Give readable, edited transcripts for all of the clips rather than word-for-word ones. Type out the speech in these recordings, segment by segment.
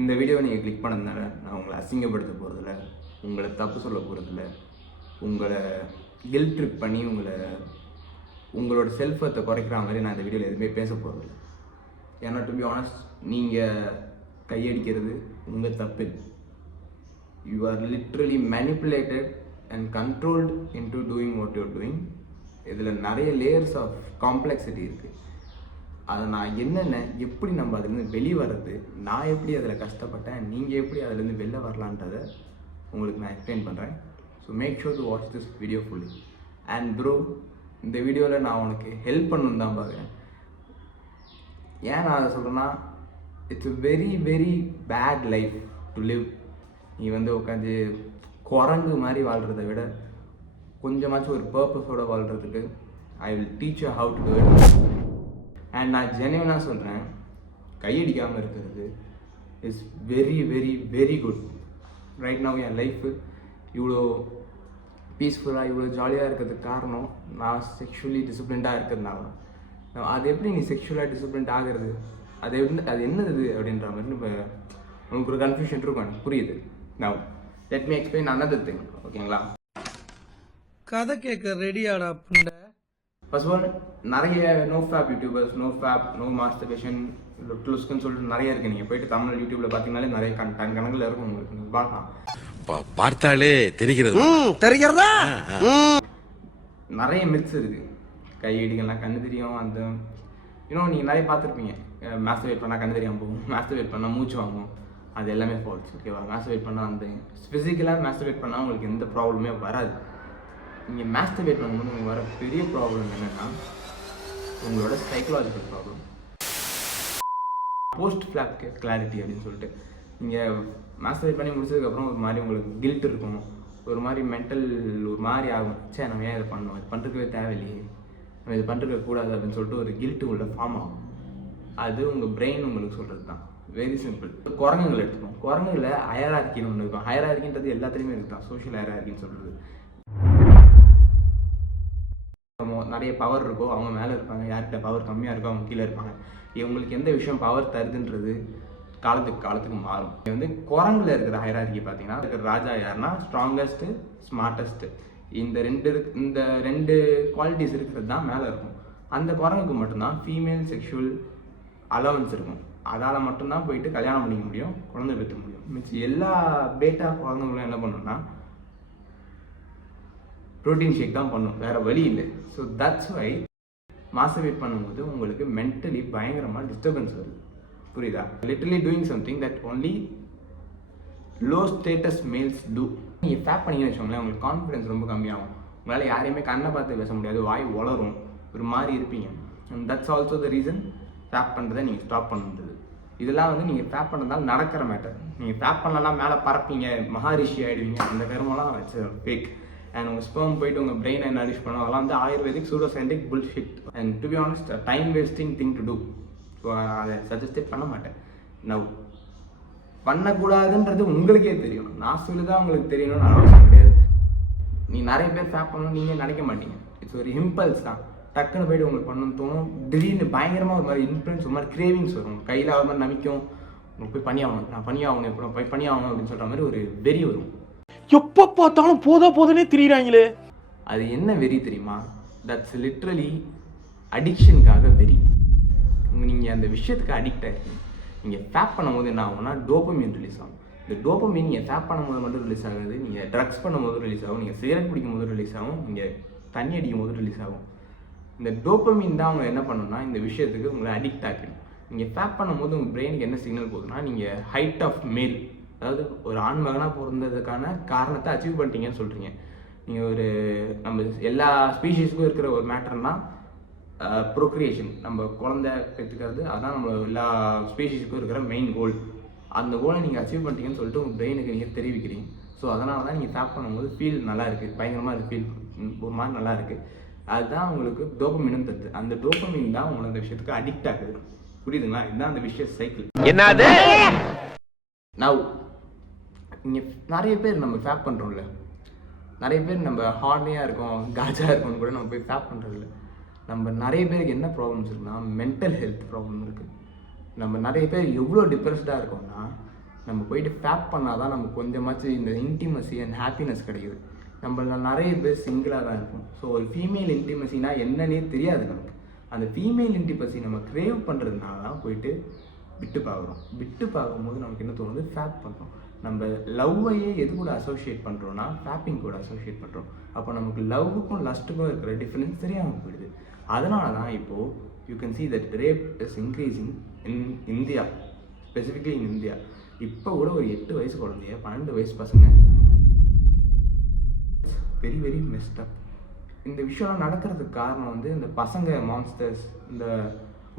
இந்த வீடியோவை நீங்கள் கிளிக் பண்ணதுனால நான் உங்களை அசிங்கப்படுத்த போகிறதில்ல, உங்களை தப்பு சொல்ல போகிறதில்ல, உங்களை கில்ட் ட்ரிப் பண்ணி உங்களோட செல்ஃபத்தை குறைக்கிற மாதிரி நான் இந்த வீடியோவில் எதுவுமே பேச போகிறதில்ல. ஏன்னா டு பி ஆனஸ்ட், நீங்கள் கையடிக்கிறது உங்கள் தப்பு. You are literally manipulated and controlled into doing what you're doing. இதில் நிறைய லேயர்ஸ் ஆஃப் காம்ப்ளெக்சிட்டி இருக்குது. அதை நான் என்னென்ன எப்படி நம்ம அதுலேருந்து வெளியே வர்றது, நான் எப்படி அதில் கஷ்டப்பட்டேன், நீங்கள் எப்படி அதுலேருந்து வெளில வரலான்றதை உங்களுக்கு நான் எக்ஸ்பிளைன் பண்ணுறேன். So make sure to watch this video fully. And bro, இந்த வீடியோவில் நான் உனக்கு ஹெல்ப் பண்ணணுன்னு தான் பார்க்குறேன். ஏன் நான் அதை சொல்கிறேன்னா, it's a very very bad life to live. நீ உட்காந்து குரங்கு மாதிரி வாழ்கிறத விட கொஞ்சமாச்சும் ஒரு பர்பஸோடு வாழ்கிறதுக்கு I will teach you how to do it. And நான் ஜென்யூனாக சொல்கிறேன், கையடிக்காமல் இருக்கிறது is very very very good. Right now N life இவ்வளோ பீஸ்ஃபுல்லாக இவ்வளோ ஜாலியாக இருக்கிறதுக்கு காரணம் நான் செக்ஷுவலி டிசிப்ளின்டாக இருக்கிறதுனால. அது எப்படி நீ செக்ஷுவலாக டிசிப்ளின்ட் ஆகிறது, அது என்னது அப்படின்ற மாதிரி இப்போ உங்களுக்கு ஒரு கன்ஃபியூஷன் இருக்கும், எனக்கு புரியுது. Now let me explain another thing. ஓகேங்களா? கதை கேட்க ரெடியாடா புண்டை. ஃபர்ஸ்ட் ஆஃப் ஆல், நிறைய no fap YouTubers, no fap, no masturbation, லுக்லுஸ்க்குன்னு சொல்லிட்டு நிறைய இருக்குது. நீங்கள் போயிட்டு தமிழ் யூடியூப்பில் பார்த்தீங்கன்னாலே நிறைய கணக்கில் இருக்கும், உங்களுக்கு நீங்கள் பார்க்கலாம். பார்த்தாலே தெரிகிறது. நிறைய மித்ஸ் இருக்குது. கையடிகள்லாம் கண்ணு தெரியும், அந்த இன்னும் நீங்கள் நிறைய பார்த்துருப்பீங்க. மாஸ்டர்பேட் பண்ணால் கண்ணு தெரியாமல் போகும், மாஸ்டர்பேட் பண்ணால் மூச்சு வாங்கும். அது எல்லாமே ஃபால்ஸ். ஓகேவா? மாஸ்டர்பேட் பண்ணால் அந்த ஃபிசிக்கலாக மாஸ்டர்பேட் பண்ணால் உங்களுக்கு எந்த ப்ராப்ளமே வராது. நீங்கள் மாஸ்டர்பேட் பண்ணும்போது உங்களுக்கு வர பெரிய ப்ராப்ளம் என்னென்னா உங்களோட psychological problem, post flop clarity அப்படின்னு சொல்லிட்டு. நீங்கள் மாஸ்டர்பேட் பண்ணி முடிச்சதுக்கப்புறம் ஒரு மாதிரி உங்களுக்கு கில்ட் இருக்கும், ஒரு மாதிரி மென்டல் ஒரு மாதிரி ஆகும். சே, நம்ம ஏன் இதை பண்ணோம், இது பண்ணுறதுக்கே தேவையில்லையே, நம்ம இது பண்ணுறதுக்கு கூடாது அப்படின்னு சொல்லிட்டு ஒரு கில்ட்டு உள்ள ஃபார்ம் ஆகும். அது உங்கள் பிரெயின் உங்களுக்கு சொல்கிறது தான். Very simple. குரங்குகள் எடுத்துக்கணும். குரங்குல ஹையரார்க்கின்னு ஒன்று இருக்கும். ஹையரார்க்கின்றது எல்லாத்துலேயுமே இருக்குது தான், சோஷியல் ஹையரார்க்கின்னு சொல்கிறது. நிறைய பவர் இருக்கோ அவங்க மேலே இருப்பாங்க, யார்கிட்ட பவர் கம்மியாக இருக்கோ அவங்க கீழே இருப்பாங்க. இவங்களுக்கு எந்த விஷயம் பவர் தருதுன்றது காலத்துக்கு மாறும். குரங்குல இருக்கிற ஹையரார்க்கி பார்த்தீங்கன்னா, இருக்கிற ராஜா யாருன்னா ஸ்ட்ராங்கஸ்ட்டு, ஸ்மார்ட்டஸ்ட்டு. இந்த ரெண்டு குவாலிட்டிஸ் இருக்கிறது தான் மேலே இருக்கும். அந்த குரங்குக்கு மட்டும்தான் ஃபீமேல் செக்ஷுவல் அலவன்ஸ் இருக்கும். அதால் மட்டும்தான் போயிட்டு கல்யாணம் பண்ணிக்க முடியும், குழந்தை பெற்ற முடியும். மிச்சம் எல்லா பேட்டா குழந்தைங்களும் என்ன பண்ணணும்னா ப்ரோட்டீன் ஷேக் தான் பண்ணும், வேறு வழி இல்லை. ஸோ தட்ஸ் வை மாஸ்டர்பேட் பண்ணும்போது உங்களுக்கு மென்டலி பயங்கரமாக டிஸ்டர்பன்ஸ் வருது. புரியுதா? Literally doing something that only low status males do. நீங்கள் ஃபேப் பண்ணிங்கன்னு வச்சோங்களேன், உங்களுக்கு கான்ஃபிடன்ஸ் ரொம்ப கம்மியாகும். உங்களால் யாரையுமே கண்ணை பார்த்து பேச முடியாது, வாய் வளரும், ஒரு மாதிரி இருப்பீங்க. And that's also the reason fap பண்ணுறதை நீங்கள் ஸ்டாப் பண்ணுறது. இதெல்லாம் நீங்கள் ஃபேப் பண்ணுறதால நடக்கிற மேட்டர். நீங்கள் ஃபேப் பண்ணலாம் மேலே பறப்பீங்க, மகாரிஷி ஆகிடுவீங்க, அந்த கருமெல்லாம் வச்சு ஃபேக். அண்ட் உங்கள் ஸ்பெர்ம் போயிட்டு உங்கள் பிரெயினை நரிஷ் பண்ணும். அதெல்லாம் Ayurvedic pseudo scientific bullshit. And to be honest, time wasting thing to do. So அதை சஜஸ்டே பண்ண மாட்டேன். நவ் பண்ணக்கூடாதுன்றது உங்களுக்கே தெரியும், நான் சொல்லிதான் உங்களுக்கு தெரியணும்னு அவசியம் கிடையாது. நீ நிறைய பேர் ஃபேப் பண்ணணும் நீங்கள் நினைக்க மாட்டீங்க. இட்ஸ் ஒரு இம்பல்ஸ் தான். டக்குன்னு போய்ட்டு உங்களுக்கு பண்ணணும்னு தோணும். திடீர்னு பயங்கரமாக ஒரு மாதிரி இன்ஃப்ளூயன்ஸ், ஒரு மாதிரி கிரேவிங்ஸ் வரும். கையில் ஒரு மாதிரி நமிக்கும், உங்களுக்கு போய் பண்ணி ஆகணும், நான் பண்ணி ஆகணும், எப்போ போய் பண்ணி ஆகணும் அப்படின்னு சொல்கிற மாதிரி ஒரு வெறி வரும். எப்போ பார்த்தாலும் போதுன்னே தெரியுறாங்களே. அது என்ன வெறி தெரியுமா? தட்ஸ் லிட்ரலி அடிக்ஷனுக்காக வெறி. நீங்கள் அந்த விஷயத்துக்கு அடிக்ட் ஆகிருக்கீங்க. நீங்கள் ஃபேப் பண்ணும்போது என்ன ஆகும்னா டோபமைன் ரிலீஸ் ஆகும். இந்த டோபமைன் நீங்கள் ஃபேப் பண்ணும்போது மட்டும் ரிலீஸ் ஆகுது, நீங்கள் ட்ரக்ஸ் பண்ணும்போது ரிலீஸ் ஆகும், நீங்கள் சிகரெட் பிடிக்கும் போது ரிலீஸ் ஆகும், நீங்கள் தண்ணி அடிக்கும் போது ரிலீஸ் ஆகும். இந்த டோபமைன் தான் அவங்க என்ன பண்ணணும்னா இந்த விஷயத்துக்கு உங்களை அடிக்ட் ஆக்கிடும். நீங்கள் ஃபேப் பண்ணும்போது உங்கள் பிரெயினுக்கு என்ன சிக்னல் போகுதுன்னா, நீங்கள் ஹைட் ஆஃப் மேல், அதாவது ஒரு ஆண் மகனாக பிறந்ததுக்கான காரணத்தை அச்சீவ் பண்ணிட்டீங்கன்னு சொல்கிறீங்க. நீங்கள் ஒரு நம்ம எல்லா ஸ்பீஷீஸுக்கும் இருக்கிற ஒரு மேட்டர்னா ப்ரோக்ரியேஷன், நம்ம குழந்தை பெற்றுக்கிறது, அதுதான் நம்ம எல்லா ஸ்பீஷீஸுக்கும் இருக்கிற மெயின் கோல். அந்த கோலை நீங்கள் அச்சீவ் பண்ணிட்டீங்கன்னு சொல்லிட்டு உங்கள் பிரெயினுக்கு நீங்கள் தெரிவிக்கிறீங்க. ஸோ அதனால தான் நீங்கள் ஃபேப் பண்ணும்போது ஃபீல் நல்லா இருக்குது, பயங்கரமாக இருக்குது, ஃபீல் ஒரு மாதிரி நல்லா இருக்குது. அதுதான் உங்களுக்கு டோபமைன் தருது. அந்த டோபமைன் தான் உங்களை அந்த விஷயத்துக்கு அடிக்ட் ஆகுது. புரியுதுங்களா? இதுதான் அந்த விஷய சைக்கிள். என்னது? நவ் இங்கே நிறைய பேர் நம்ம ஃபேப் பண்ணுறோம்ல, நிறைய பேர் நம்ம ஹார்னியாக இருக்கோம், காஜா இருக்கோம்னு கூட நம்ம போய் ஃபேப் பண்ணுறதில்ல. நம்ம நிறைய பேருக்கு என்ன ப்ராப்ளம்ஸ் இருக்குன்னா மென்டல் ஹெல்த் ப்ராப்ளம் இருக்குது. நம்ம நிறைய பேர் எவ்வளோ டிப்ரெஸ்டாக இருக்கோம்னா நம்ம போயிட்டு ஃபேப் பண்ணால் தான் நமக்கு கொஞ்சமாச்சும் இந்த இன்டிமசி அண்ட் ஹாப்பினஸ் கிடைக்குது. நம்மள நிறைய பேர் சிங்கிளாக தான் இருக்கும். ஸோ ஒரு ஃபீமேல் இன்டிமசினா என்னன்னே தெரியாது நமக்கு. அந்த ஃபீமேல் இன்டிமசி நம்ம க்ரேவ் பண்ணுறதுனால தான் போயிட்டு விட்டு பார்க்குறோம். விட்டு பார்க்கும்போது நமக்கு என்ன தோணுது, ஃபேப் பண்ணுறோம். நம்ம லவ்வையே எது கூட அசோசியேட் பண்ணுறோன்னா ஃபேப்பிங் கூட அசோசியேட் பண்ணுறோம். அப்போ நமக்கு லவ்வுக்கும் லஸ்ட்டுக்கும் இருக்கிற டிஃப்ரென்ஸ் தெரியாமல் போயிடுது. அதனால தான் இப்போது you can see that rape is increasing in India, specifically in India. இப்போ கூட ஒரு 8 வயசு குழந்தைய 12 வயசு பசங்க வெரி வெரி மெஸ்டப். இந்த விஷயம்லாம் நடக்கிறதுக்கு காரணம் வந்து இந்த பசங்க மான்ஸ்டர்ஸ். இந்த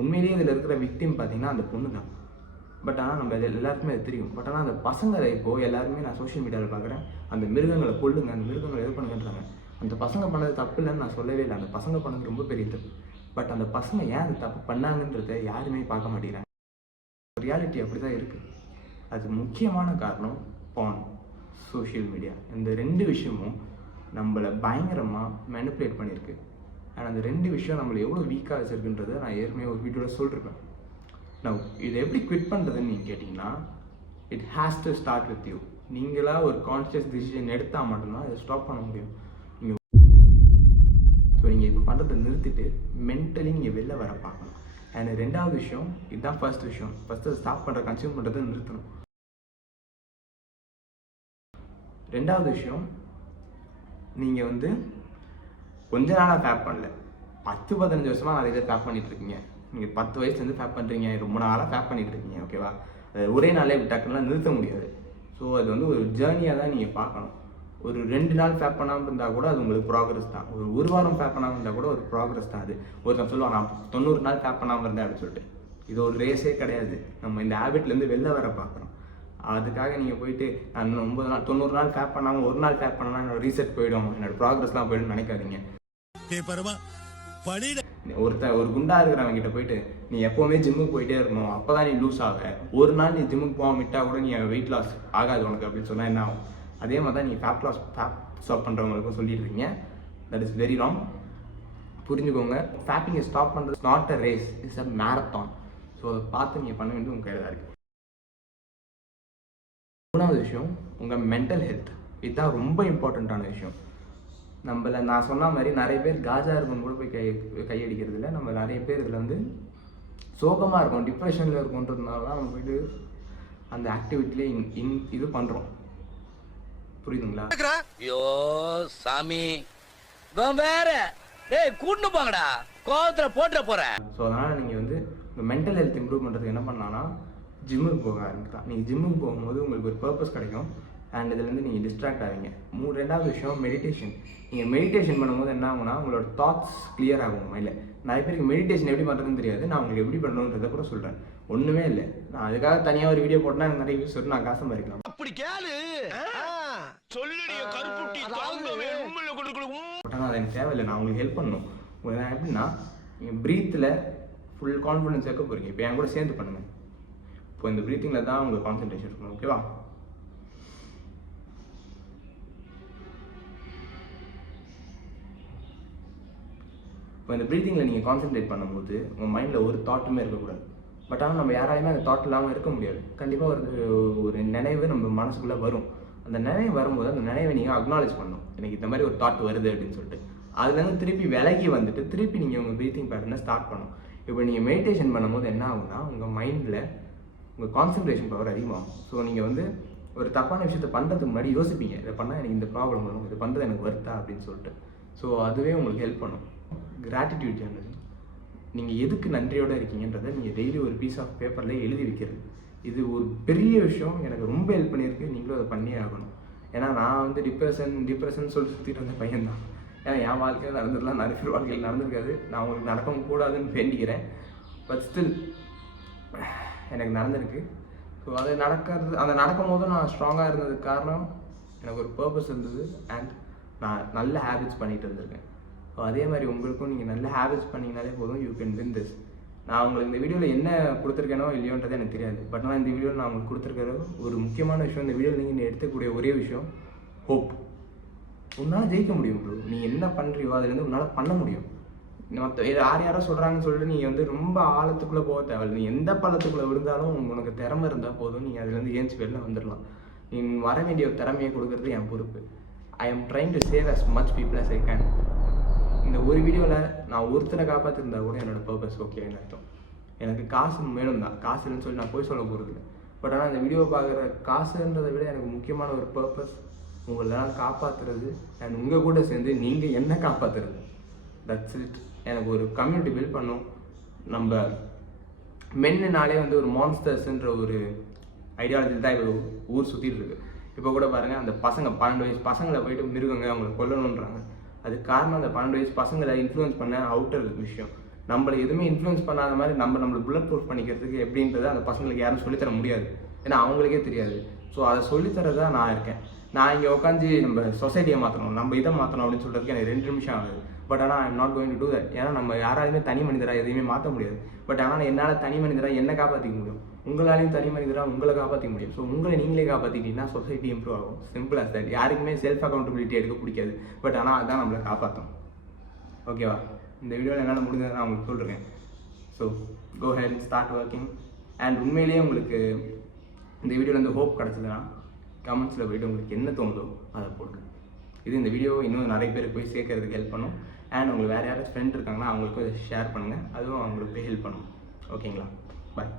உண்மையிலேயே இதில் இருக்கிற விக்டிம் பார்த்தீங்கன்னா அந்த பொண்ணு தான். பட் ஆனால் நம்ம எல்லாருக்குமே அது தெரியும். பட் ஆனால் அந்த பசங்களை இப்போது எல்லாருமே நான் சோஷியல் மீடியாவில் பார்க்குறேன், அந்த மிருகங்களை கொல்லுங்க, அந்த மிருகங்களை எது பண்ணுங்கன்றாங்க. அந்த பசங்க பண்ணது தப்பு இல்லைன்னு நான் சொல்லவே இல்லை. அந்த பசங்க பண்ணது ரொம்ப பெரிய தப்பு. பட் அந்த பசங்க ஏன் அந்த தப்பு பண்ணாங்கன்றதை யாருமே பார்க்க மாட்டேங்கிறாங்க. ரியாலிட்டி அப்படி தான் இருக்குது. அது முக்கியமான காரணம் பான், சோஷியல் மீடியா. இந்த 2 விஷயமும் நம்மளை பயங்கரமாக மேனிப்புலேட் பண்ணியிருக்கு. அண்ட் அந்த 2 விஷயம் நம்மளை எவ்வளோ வீக்காக வச்சுருக்குன்றதை நான் ஏற்கனவே ஒரு வீடியோவில் சொல்லியிருப்பேன். நான் இதை எப்படி குவிட் பண்ணுறதுன்னு நீங்கள் கேட்டிங்கன்னா, it has to start with you. நீங்களாக ஒரு கான்ஷியஸ் டிசிஷன் எடுத்தால் மட்டும்தான் இதை ஸ்டாப் பண்ண முடியும். நீங்கள் ஸோ நீங்கள் இப்போ பண்ணுறதை நிறுத்திட்டு மென்டலி நீங்கள் வெளில வர பார்க்கணும். அண்ட் 2வது விஷயம், இதுதான் ஃபர்ஸ்ட் விஷயம். ஃபஸ்ட்டு ஸ்டாப் பண்ணுற கன்சியூம் பண்ணுறதை நிறுத்தணும். 2வது விஷயம், நீங்கள் வந்து கொஞ்ச நாளாக ஃபேப் பண்ணல, 10-15 வருஷமாக நிறைய பேர் ஃபேப் பண்ணிட்டு இருக்கீங்க. நீங்கள் 10 வயசுலேருந்து ஃபேப் பண்ணுறீங்க, ரொம்ப நாளாக ஃபேப் பண்ணிட்டு இருக்கீங்க. ஓகேவா? அது ஒரே நாளே டக்குலாம் நிறுத்த முடியாது. ஸோ அது வந்து ஒரு ஜேர்னியாக தான் நீங்கள் பார்க்கணும். ஒரு 2 நாள் ஃபேப் பண்ணாமல் இருந்தால் கூட அது உங்களுக்கு ப்ராக்ரஸ் தான். ஒரு வாரம் ஃபேப் பண்ணாமல் இருந்தால் கூட ஒரு ப்ராக்ரஸ் தான். அது ஒருத்தன் சொல்லுவான், நான் 90 நாள் ஃபேப் பண்ணாமல் இருந்தேன் அப்படின்னு சொல்லிட்டு. இது ஒரு ரேஸே கிடையாது. நம்ம இந்த ஹேபிட்லேருந்து வெளில வர பார்க்குறோம். அதுக்காக நீங்கள் போயிட்டு நான் 90 நாள் 90 நாள் ஃபேப் பண்ணாமல் ஒரு நாள் ஃபேப் பண்ணால் என்னோட ரீசெட் போயிடும், என்னோட ப்ராக்ரஸ்லாம் போயிடும்னு நினைக்காதீங்க. ஒரு குண்டா இருக்கிறவங்க கிட்ட போயிட்டு நீ எப்போவுமே ஜிம்முக்கு போயிட்டே இருக்கணும், அப்போ தான் நீ லூஸ் ஆக, ஒரு நாள் நீ ஜிம்முக்கு போகாம விட்டால் கூட நீ வெயிட் லாஸ் ஆகாது உனக்கு அப்படின்னு சொன்னால் என்ன ஆகும்? அதே மாதிரி தான் நீங்கள் ஃபேப் ஸ்டாப் பண்ணுறவங்களுக்கும் சொல்லிட்டு இருக்கீங்க. That is very wrong. புரிஞ்சுக்கோங்க, ஃபேப்பிங்கை ஸ்டாப் பண்ணுறது not a race, it's a marathon. So அதை பார்த்து நீங்கள் பண்ண வேண்டியது உங்கள் கையில் தான் இருக்குது. 3வது விஷயம், உங்கள் மென்டல் ஹெல்த். இதுதான் ரொம்ப இம்பார்ட்டண்ட்டான விஷயம். நம்மள நான் சொன்ன மாதிரி நிறைய பேர் காஜா இருக்கும் கூட போய் கையடிக்கிறது இல்லை. நம்ம நிறைய பேர் இதில் வந்து சோகமாக இருக்கும், டிப்ரெஷனில் இருக்குன்றதுனால தான் நம்ம போயிட்டு அந்த ஆக்டிவிட்டிலே இது பண்ணுறோம். புரியுதுங்களா? ஐயோ சாமி வேற கூட்டு போங்கடா, கோவத்துல போட்டுற போறேன். ஸோ அதனால் நீங்கள் வந்து உங்கள் மென்டல் ஹெல்த் இம்ப்ரூவ் பண்ணுறதுக்கு என்ன பண்ணலான்னா ஜிம்முக்கு போக ஆரம்பிக்கலாம். நீங்கள் ஜிம்முக்கு போகும்போது உங்களுக்கு ஒரு பர்பஸ் கிடைக்கும். அண்ட் இதுலேருந்து நீங்கள் டிஸ்ட்ராக்ட் ஆவீங்க. 2வது விஷயம், மெடிடேஷன். நீங்கள் மெடிடேஷன் பண்ணும்போது என்ன ஆகும்னா உங்களோட தாட்ஸ் கிளியர் ஆகும் மைண்டில். நிறைய பேருக்கு மெடிடேஷன் எப்படி பண்ணுறதுன்னு தெரியாது. நான் உங்களுக்கு எப்படி பண்ணணுன்றதை கூட சொல்கிறேன். ஒன்றுமே இல்லை, நான் அதுக்காக தனியாக ஒரு வீடியோ போட்டேன்னா எனக்கு நிறைய வியூஸ் வரும், நான் காசு சம்பாதிக்கலாம். அப்படி கேளு பட் ஆனால் அது எனக்கு தேவையில்லை, நான் உங்களுக்கு ஹெல்ப் பண்ணணும். உங்களுக்கு எப்படின்னா நீங்கள் ப்ரீத்தில் ஃபுல் கான்ஃபிடன்ஸ் வைக்க போகிறீங்க. இப்போ என் கூட சேர்ந்து பண்ணுங்கள். இப்போ இந்த ப்ரீத்திங்கில் தான் உங்களுக்கு கான்சன்ட்ரேஷன் இருக்கணும். ஓகேவா? இப்போ இந்த ப்ரீத்திங்கில் நீங்கள் கான்சென்ட்ரேட் பண்ணும்போது உங்கள் மைண்டில் ஒரு தாட்டுமே இருக்கக்கூடாது. பட் ஆனால் நம்ம யாராலையுமே அந்த தாட் இல்லாமல் இருக்க முடியாது. கண்டிப்பாக ஒரு நினைவு நம்ம மனசுக்குள்ளே வரும். அந்த நினைவு வரும்போது அந்த நினைவை நீங்கள் அக்னாலேஜ் பண்ணணும். எனக்கு இந்த மாதிரி ஒரு தாட் வருது அப்படின்னு சொல்லிட்டு அதுலேருந்து திருப்பி விலகி வந்துட்டு திருப்பி நீங்கள் உங்கள் ப்ரீத்திங் பேட்டர்னை ஸ்டார்ட் பண்ணணும். இப்போ நீங்கள் மெடிடேஷன் பண்ணும்போது என்ன ஆகும்னா உங்கள் மைண்டில் உங்கள் கான்சன்ட்ரேஷன் பவர் அதிகமாகும். ஸோ நீங்கள் வந்து ஒரு தப்பான விஷயத்த பண்ணுறதுக்கு முன்னாடி யோசிப்பீங்க, இதை பண்ணால் எனக்கு இந்த ப்ராப்ளம் வரும், இது பண்ணுறது எனக்கு வருத்தா அப்படின்னு சொல்லிட்டு. ஸோ அதுவே உங்களுக்கு ஹெல்ப் பண்ணும். Gratitude Journal. நீங்கள் எதுக்கு நன்றியோடு இருக்கீங்கன்றதை நீங்கள் டெய்லி ஒரு பீஸ் ஆஃப் பேப்பரில் எழுதி வைக்கிறது. இது ஒரு பெரிய விஷயம், எனக்கு ரொம்ப ஹெல்ப் பண்ணியிருக்கு. நீங்களும் அதை பண்ணியே ஆகணும். ஏன்னா நான் வந்து டிப்ரெஷன் சொல்லி சுற்றிட்டு இருந்த பையன் தான். ஏன்னா என் வாழ்க்கையில் நடந்துடலாம், நிறைய பேர் வாழ்க்கையில் நடந்திருக்காது. நான் உங்களுக்கு நடக்கவும் கூடாதுன்னு வேண்டிக்கிறேன். பட் ஸ்டில் எனக்கு நடந்திருக்கு. ஸோ அது அந்த நடக்கும் போதும் நான் ஸ்ட்ராங்காக இருந்ததுக்கு காரணம் எனக்கு ஒரு பர்பஸ் இருந்தது. அண்ட் நான் நல்ல ஹேபிட்ஸ் பண்ணிகிட்டு இருந்திருக்கேன். ஸோ அதே மாதிரி உங்களுக்கும் நீங்கள் நல்ல ஹேபிட்ஸ் பண்ணிங்கனாலே போதும், யூ கேன் வின் திஸ். நான் உங்களுக்கு இந்த வீடியோவில் என்ன கொடுத்துருக்கேனோ இல்லையோன்றது எனக்கு தெரியாது. பட் ஆனால் இந்த வீடியோவில் நான் உங்களுக்கு கொடுத்துருக்கிற ஒரு முக்கியமான விஷயம், இந்த வீடியோவில் நீங்கள் எடுத்துக்கூடிய ஒரே விஷயம் ஹோப். உன்னால் ஜெயிக்க முடியும் ப்ரோ. நீ என்ன பண்ணுறியோ அதுலேருந்து உன்னால் பண்ண முடியும். மற்ற யாரோ சொல்கிறாங்கன்னு சொல்லிட்டு நீ வந்து ரொம்ப ஆழத்துக்குள்ளே போக தேவையில்லை. நீ எந்த பள்ளத்துக்குள்ளே விழுந்தாலும் உனக்கு திறமை இருந்தால் போதும், நீ அதுலேருந்து ஏஞ்சி வெளில வந்துடலாம். நீ வர வேண்டிய திறமையை கொடுக்குறது என் பொறுப்பு. I am trying to save as much people as I can. இந்த ஒரு வீடியோவில் நான் ஒருத்தரை காப்பாற்றிருந்தா கூட என்னோடய பர்பஸ் ஓகேன்னு அர்த்தம். எனக்கு காசு வேணும் தான், காசு இல்லைன்னு சொல்லி நான் போய் சொல்ல போகிறது இல்லை. பட் ஆனால் இந்த வீடியோ பார்க்குற காசுன்றதை விட எனக்கு முக்கியமான ஒரு பர்பஸ் உங்களெல்லாம் காப்பாற்றுறது அண்ட் உங்கள் கூட சேர்ந்து நீங்கள் என்ன காப்பாற்றுறது. That's it. எனக்கு ஒரு கம்யூனிட்டி பில்ட் பண்ணும். நம்ம மென்னுனாலே வந்து ஒரு மான்ஸ்டர்ஸ்ன்ற ஒரு ஐடியாலஜி தான் இப்போ ஊர் சுற்றிட்டு இருக்கு. இப்போ கூட பாருங்கள், அந்த பசங்க 12 வயசு பசங்களை போயிட்டு மிருகங்க அவங்கள கொல்லணுன்றாங்க. அதுக்கு காரணம் அந்த 12 வயசு பசங்களை இன்ஃப்ளூயன்ஸ் பண்ண அவுட்டர் விஷயம். நம்மளை எதுவுமே இன்ஃப்ளூயன்ஸ் பண்ணாத மாதிரி நம்மளை புல்லட் ப்ரூஃப் பண்ணிக்கிறதுக்கு எப்படின்றது அந்த பசங்களுக்கு யாரும் சொல்லித்தர முடியாது. ஏன்னா அவங்களுக்கே தெரியாது. ஸோ அதை சொல்லித்தரதா நான் இருக்கேன். நான் இங்கே உட்காந்து நம்ம சொசைட்டியை மாற்றணும், நம்ம இதை மாற்றணும் அப்படின்னு சொல்கிறதுக்கு எனக்கு 2 நிமிஷம் ஆகுது. பட் ஆனால் I am not going to do that. ஏன்னா நம்ம யாராலுமே தனி மனிதராக எதையுமே மாற்ற முடியாது. பட் ஆனால் என்னால் தனி மனிதராக என்ன காப்பாற்றிக்க முடியும், உங்களாலையும் தனி மனிதராக உங்களை காப்பாற்றிக்க முடியும். ஸோ உங்களை நீங்களே காப்பாற்றிக்கிட்டீங்கன்னா சொசைட்டி இம்ப்ரூவ் ஆகும். Simple as that. யாருக்குமே செல்ஃப் அக்கௌண்டபிலிட்டி எடுக்க பிடிக்காது. பட் ஆனால் அதுதான் நம்மளை காப்பாற்றும். ஓகேவா? இந்த வீடியோவில் என்னால் முடிஞ்சதை நான் உங்களுக்கு சொல்லிருக்கேன். So go ahead and start working. And உண்மையிலேயே உங்களுக்கு இந்த வீடியோவில் இந்த ஹோப் கிடச்சதுன்னா கமெண்ட்ஸில் போய்ட்டு உங்களுக்கு என்ன தோணுதோ அதை போடுங்க. இது இந்த வீடியோ இன்னும் நிறைய பேருக்கு போய் சேர்க்கறதுக்கு ஹெல்ப் பண்ணும். அண்ட் உங்களுக்கு வேறு யாராச்சும் ஃப்ரெண்ட் இருக்காங்கன்னா அவங்களுக்கும் இதை ஷேர் பண்ணுங்கள். அதுவும் அவங்களுக்கு போய் ஹெல்ப் பண்ணும். ஓகேங்களா? பாய்.